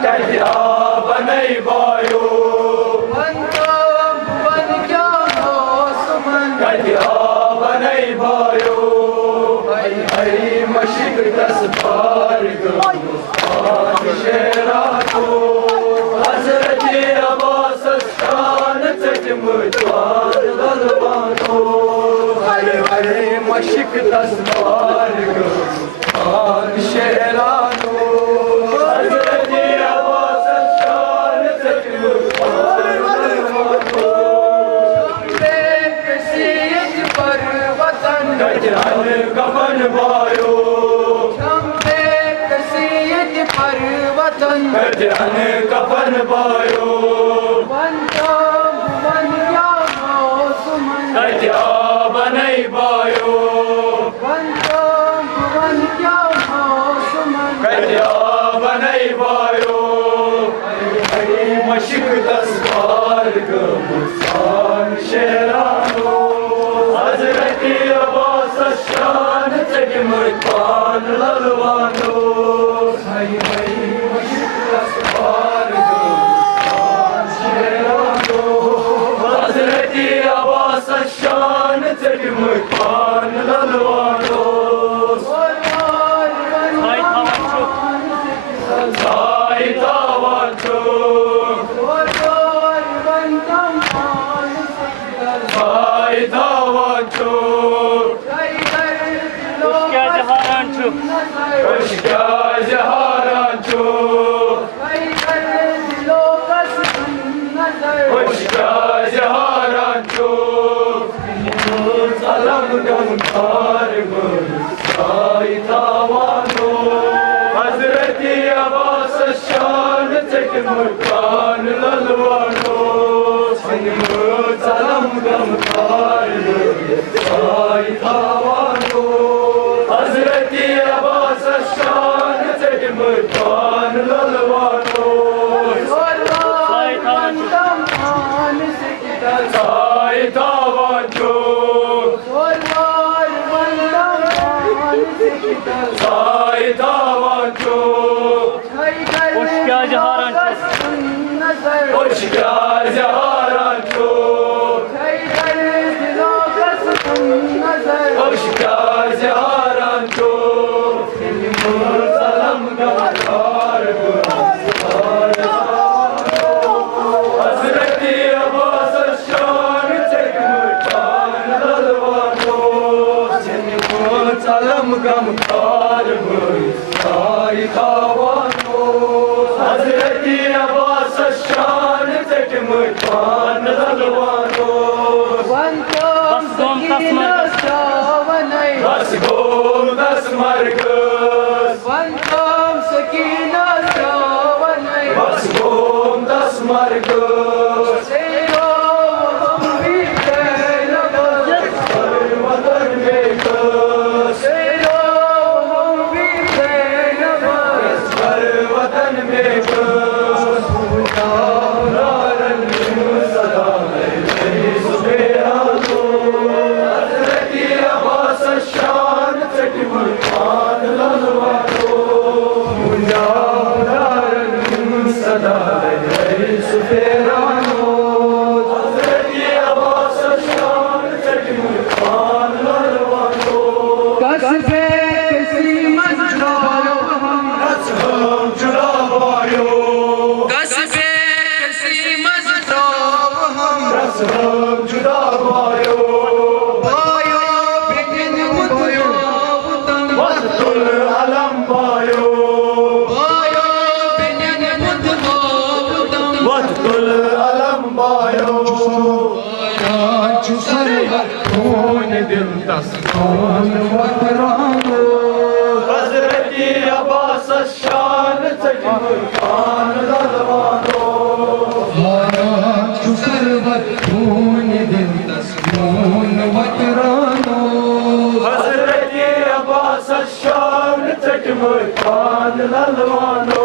Kaya banay bayo दसबार शेरातो हजरत अब्बास शान चटमचार ललवानो हरे हरे मशिक दसबार शेरानो हजरत अब्बास शान चटमचार ललवानो बेकसीयत पर वतन गजरान कफन बायो गजरान कफन पायो बनता भुवन क्या मौसमन गजा बनई बायो बनता भुवन क्या मौसमन गजा बनई बायो हरी मशिक दसबार मुसान शेरानो हजरत अब्बास शान चटमचार ललवानो शान चटमचार ललवानो साई तावाचो साई तावाचो क्या जहारांचो क्या जहारांचो क्या जहारांचो गमकार साई तावानो हजरत अब्बास शान चटमचार ललवानो सलम गमकार साई तावानो हजरत अब्बास शान चटमचार ललवानो साई तावानो साई तावाचो क्या जहारांचो क्या जहारांचो क्या जहारांचो सलम गमकार हजरत अब्बास शान चटमचार ललवानो सलम गमकार साई तावानो हजरत अब्बास शान चटमचार ललवानो बस गोम दस मरकज बस गोम दस मरकज वतन में कस वतन में कस हजरत अब्बास शान चटमचार ललवानो सदा सुफेरानो हजरत अब्बास शान चटमचार ललवानो कसबे किसी मंजरो हम जुड़ा बायो कसबे किसी मंजरो हम जुड़ा बायो बायो बिन मुदयो वतुल अलम बायो बायो बिन मुदयो वतुल अलम बायो खून दिल दस्तून वतरानो हजरत अब्बास शान चटमचार ललवानो हजरत अब्बास शान चटमचार ललवानो